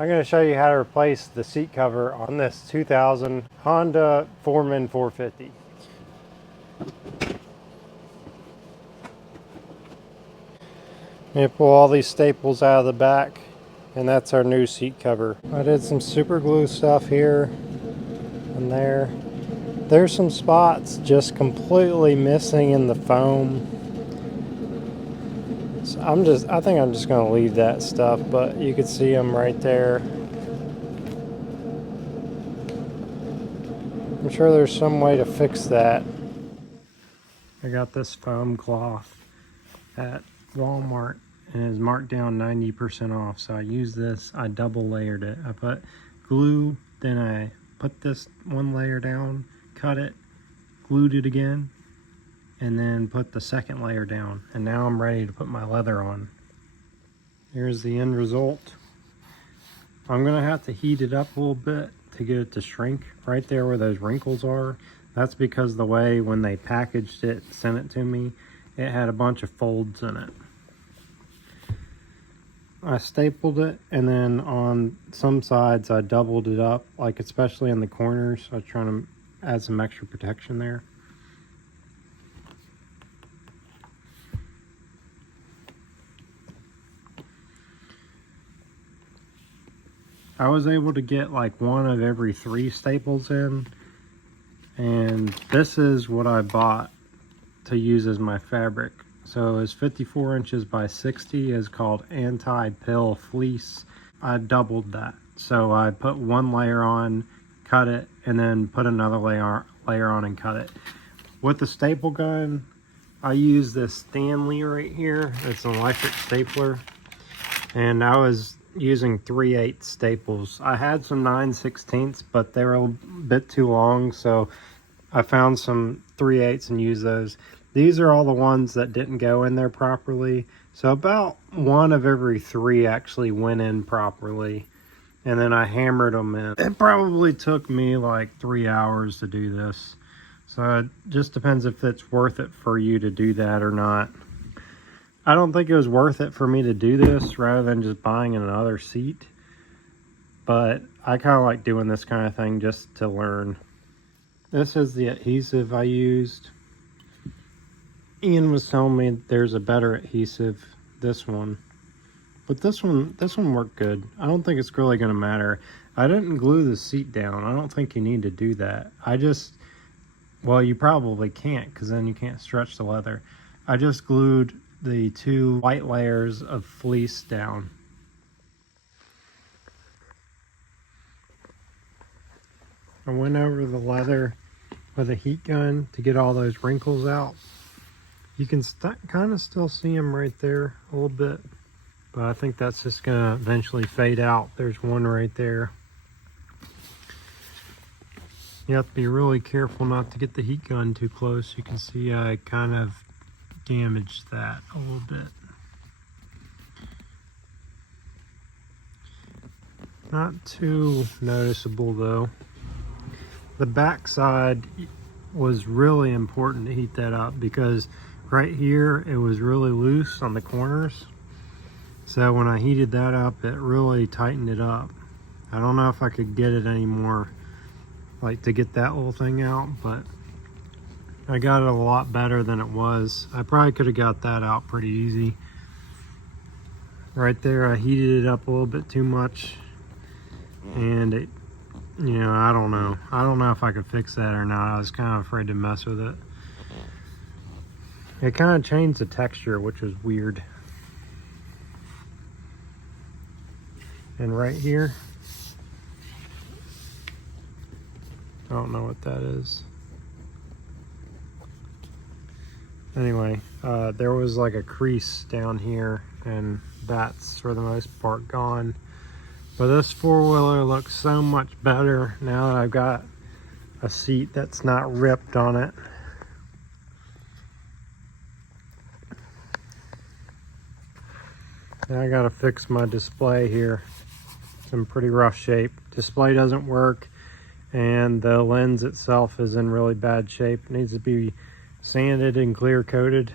I'm going to show you how to replace the seat cover on this 2000 Honda Foreman 450. I'm going to pull all these staples out of the back, and that's our new seat cover. I did some super glue stuff here and there. There's some spots just completely missing in the foam. So I think I'm just going to leave that stuff, but you can see them right there. I'm sure there's some way to fix that. I got this foam cloth at Walmart and it's marked down 90% off. So I used this, I double layered it. I put glue, then I put this one layer down, cut it, glued it again, and then put the second layer down. And now I'm ready to put my leather on. Here's the end result. I'm gonna have to heat it up a little bit to get it to shrink. Right there where those wrinkles are, that's because the way when they packaged it, sent it to me, it had a bunch of folds in it. I stapled it, and then on some sides I doubled it up, like especially in the corners. I was trying to add some extra protection there. I was able to get like one of every 3 staples in, and this is what I bought to use as my fabric. So it's 54 inches by 60, is called anti-pill fleece. I doubled that. So I put one layer on, cut it, and then put another layer on and cut it. With the staple gun, I use this Stanley right here. It's an electric stapler. And I was using 3/8 staples. I had some 9/16, but they were a bit too long, so I found some 3/8 and used those. These are all the ones that didn't go in there properly. So about one of every 3 actually went in properly. And then I hammered them in. It probably took me like 3 hours to do this. So it just depends if it's worth it for you to do that or not. I don't think it was worth it for me to do this rather than just buying another seat. But I kind of like doing this kind of thing just to learn. This is the adhesive I used. Ian was telling me there's a better adhesive, this one. But this one worked good. I don't think it's really going to matter. I didn't glue the seat down. I don't think you need to do that. Well, you probably can't, because then you can't stretch the leather. I just glued the 2 white layers of fleece down. I went over the leather with a heat gun to get all those wrinkles out. You can kind of still see them right there a little bit, but I think that's just gonna eventually fade out. There's one right there. You have to be really careful not to get the heat gun too close. You can see I kind of damaged that a little bit. Not too noticeable though. The back side was really important to heat that up because right here it was really loose on the corners. So when I heated that up, it really tightened it up. I don't know if I could get it anymore, like to get that whole thing out, but I got it a lot better than it was. I probably could have got that out pretty easy. Right there, I heated it up a little bit too much, and it, I don't know. I don't know if I could fix that or not. I was kind of afraid to mess with it. It kind of changed the texture, which was weird. And right here, I don't know what that is. Anyway, there was like a crease down here, and that's for the most part gone. But this four-wheeler looks so much better now that I've got a seat that's not ripped on it. Now I gotta fix my display here. It's in pretty rough shape. Display doesn't work, and the lens itself is in really bad shape. It needs to be sanded and clear coated.